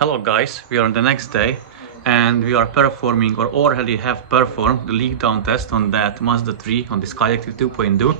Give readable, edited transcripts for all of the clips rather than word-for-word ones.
Hello guys, we are on the next day and we are performing or already have performed the leak down test on that Mazda 3 on the Skyactiv 2.2,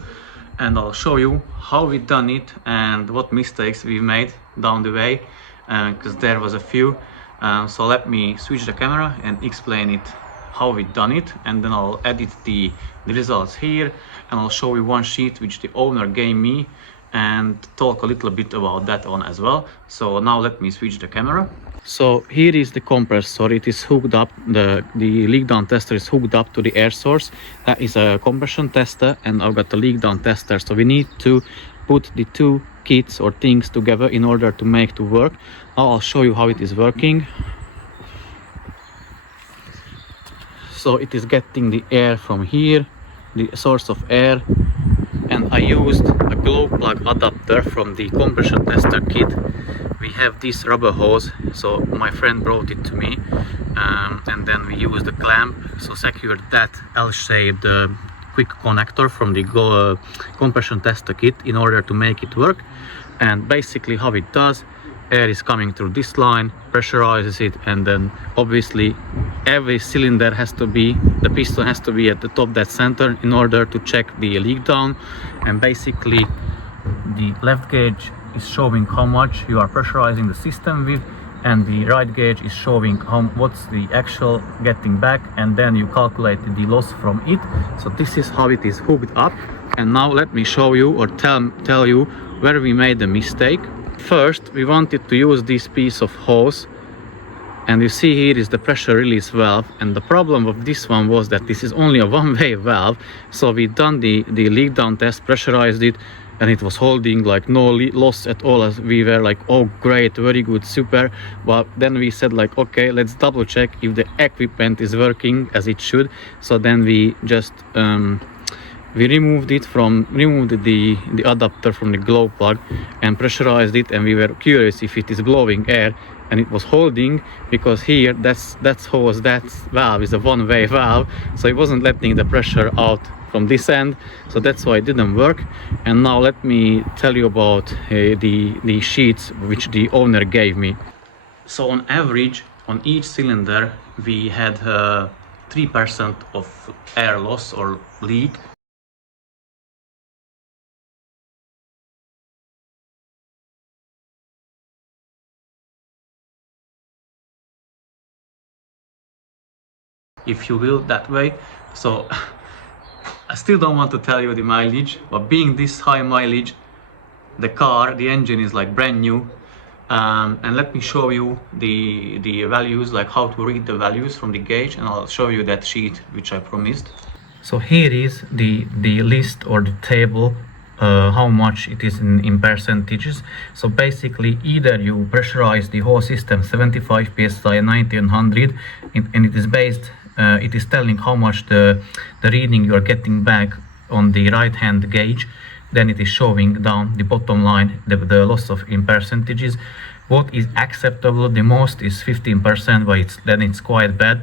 and I'll show you how we done it and what mistakes we made down the way, because there was a few. So let me switch the camera and explain it how we done it, and then I'll edit the results here, and I'll show you one sheet which the owner gave me and talk a little bit about that one as well. So now let me switch the camera. So here is the compressor. It is hooked up, the leak down tester is hooked up to the air source. That is a compression tester, and I've got the leak down tester. So we need to put the two kits or things together in order to make it work. Now I'll show you how it is working. So it is getting the air from here, the source of air, and I used a glow plug adapter from the compression tester kit. We have this rubber hose, so my friend brought it to me, and then we used the clamp, so secured that L-shaped quick connector from the compression tester kit in order to make it work. And basically how it does, air is coming through this line, pressurizes it, and then obviously every cylinder has to be, the piston has to be at the top, that center, in order to check the leak down. And basically the left gauge is showing how much you are pressurizing the system with, and the right gauge is showing what's the actual getting back, and then you calculate the loss from it. So this is how it is hooked up. And now let me show you or tell you where we made the mistake. First, we wanted to use this piece of hose, and you see here is the pressure release valve, and the problem of this one was that this is only a one-way valve. So we done the leak down test, pressurized it, and it was holding like no loss at all, as we were like, oh great, very good, super. But then we said like, okay, let's double check if the equipment is working as it should. So then we just we removed the adapter from the glow plug and pressurized it, and we were curious if it is blowing air, and it was holding, because here that's hose, that valve is a one-way valve, so it wasn't letting the pressure out from this end, so that's why it didn't work. And now let me tell you about the sheets which the owner gave me. So on average on each cylinder we had 3% of air loss or leak. If you will, that way. So I still don't want to tell you the mileage, but being this high mileage, the engine is like brand new. And let me show you the values, like how to read the values from the gauge, and I'll show you that sheet which I promised. So here is the list or the table, how much it is in percentages. So basically either you pressurize the whole system 75 psi, 90 and 100, and it is based, it is telling how much the reading you are getting back on the right hand gauge. Then it is showing down the bottom line the loss of in percentages. What is acceptable the most is 15%, but then it's quite bad.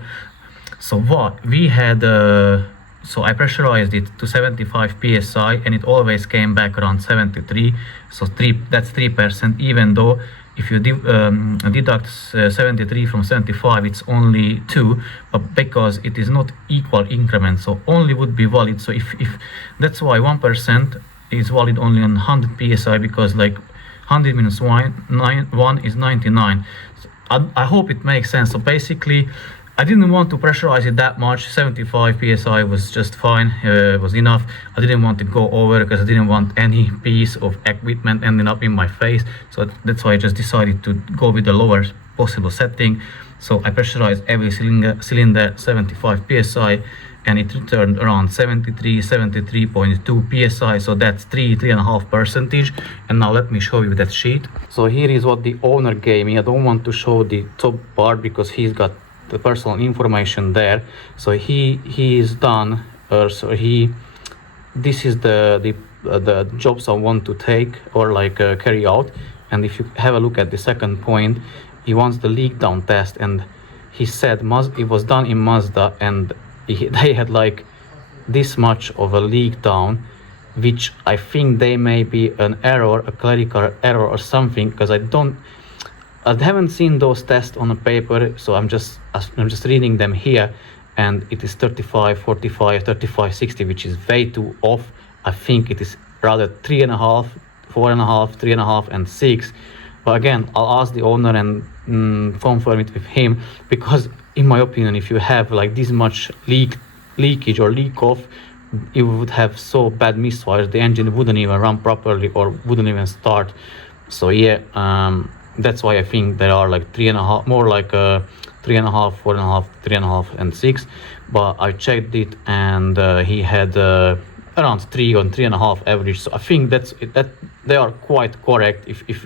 So what we had, so I pressurized it to 75 psi, and it always came back around 73. So that's 3%, even though if you deduct 73 from 75, it's only 2, but because it is not equal increment, so only would be valid. So if that's why 1% is valid only on 100 psi, because like 100 minus 1 is 99. So I hope it makes sense. So basically I didn't want to pressurize it that much. 75 psi was just fine, was enough. I didn't want to go over, because I didn't want any piece of equipment ending up in my face. So that's why I just decided to go with the lower possible setting. So I pressurized every cylinder 75 psi, and it returned around 73.2 psi. So that's 3.5%. And now let me show you that sheet. So here is what the owner gave me. I don't want to show the top part because he's got the personal information there. So he is done, so this is the jobs I want to take or like carry out. And if you have a look at the second point, he wants the leak down test, and he said it was done in Mazda, and they had like this much of a leak down, which I think they may be an error, a clerical error or something, because I don't I haven't seen those tests on a paper, so I'm just reading them here, and it is 35, 45, 35, 60, which is way too off. I think it is rather 3.5, 4.5, 3.5, and 6. But again, I'll ask the owner and confirm it with him, because in my opinion, if you have like this much leakage or leak off, you would have so bad misfires, the engine wouldn't even run properly or wouldn't even start. So yeah, that's why I think there are like 3.5, more like 3.5, 4.5, 3.5, and 6. But I checked it, and he had around 3 or 3.5 average. So I think that they are quite correct if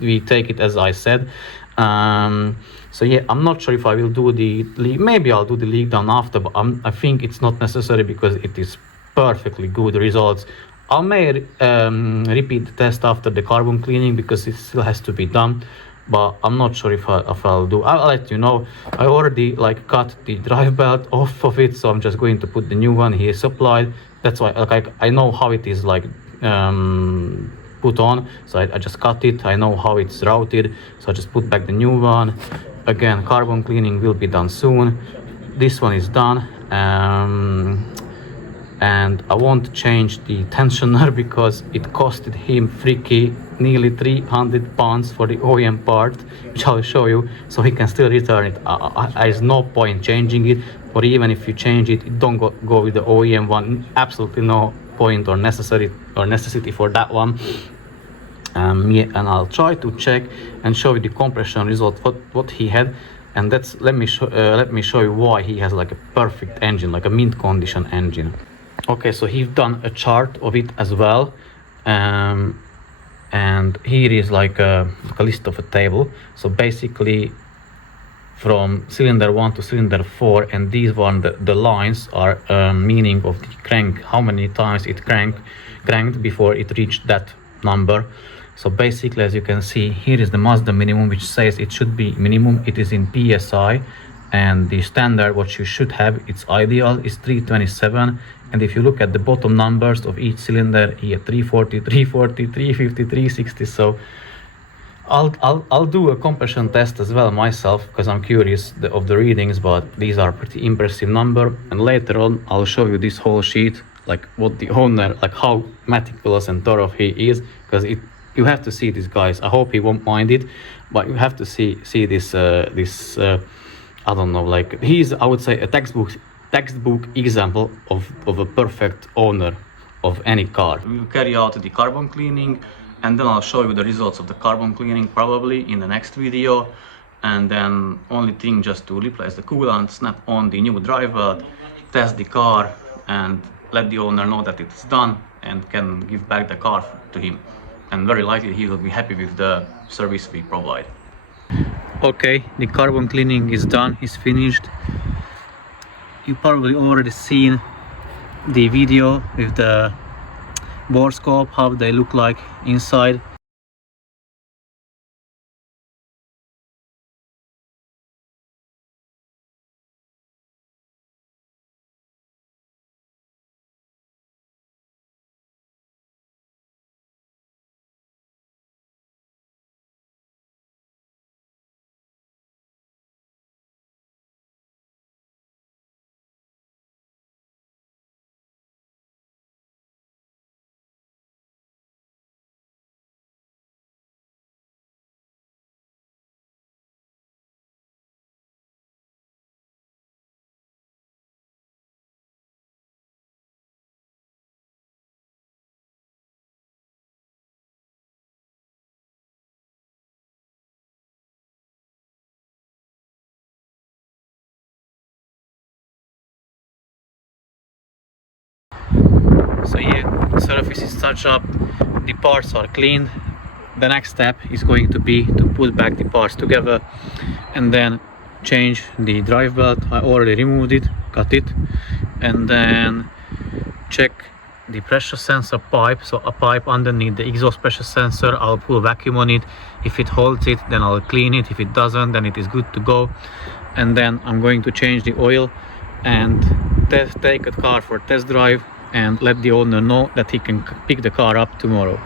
we take it as I said. So yeah, I'm not sure if I will do the leak. Maybe I'll do the leak down after, but I think it's not necessary because it is perfectly good results. I may repeat the test after the carbon cleaning because it still has to be done, but I'm not sure if I'll do. I'll let you know. I already like cut the drive belt off of it, so I'm just going to put the new one here supplied. That's why like I know how it is like put on, so I just cut it. I know how it's routed, so I just put back the new one. Again, carbon cleaning will be done soon. This one is done, and I won't change the tensioner because it costed him freaky nearly 300 pounds for the OEM part, which I'll show you, so he can still return it. There's no point changing it, or even if you change it, don't go with the OEM one. Absolutely no point or necessity for that one. Yeah, and I'll try to check and show you the compression result what he had, and that's let me show you why he has like a perfect engine, like a mint condition engine. Okay, so he's done a chart of it as well, and here is like a list of a table. So basically from cylinder 1 to cylinder 4, and these one the lines are meaning of the crank, how many times it cranked before it reached that number. So basically, as you can see, here is the Mazda minimum, which says it should be minimum. It is in PSI, and the standard what you should have, its ideal is 327. And if you look at the bottom numbers of each cylinder here, 340, 340, 350, 360. So I'll do a compression test as well myself because I'm curious of the readings, but these are pretty impressive number. And later on I'll show you this whole sheet, like what the owner, like how meticulous and thorough he is, because you have to see this, guys. I hope he won't mind it, but you have to see this I don't know, like he's, I would say, a textbook example of a perfect owner of any car. We will carry out the carbon cleaning, and then I'll show you the results of the carbon cleaning probably in the next video. And then only thing just to replace the coolant, snap on the new drive belt, test the car, and let the owner know that it's done and can give back the car to him. And very likely he will be happy with the service we provide. Okay, the carbon cleaning is done, is finished. You probably already seen the video with the bore scope, how they look like inside. So yeah, the surface is touched up, the parts are cleaned. The next step is going to be to put back the parts together and then change the drive belt. I already removed it, cut it, and then check the pressure sensor pipe. So a pipe underneath the exhaust pressure sensor, I'll pull a vacuum on it. If it holds it, then I'll clean it. If it doesn't, then it is good to go. And then I'm going to change the oil and take a car for test drive and let the owner know that he can pick the car up tomorrow.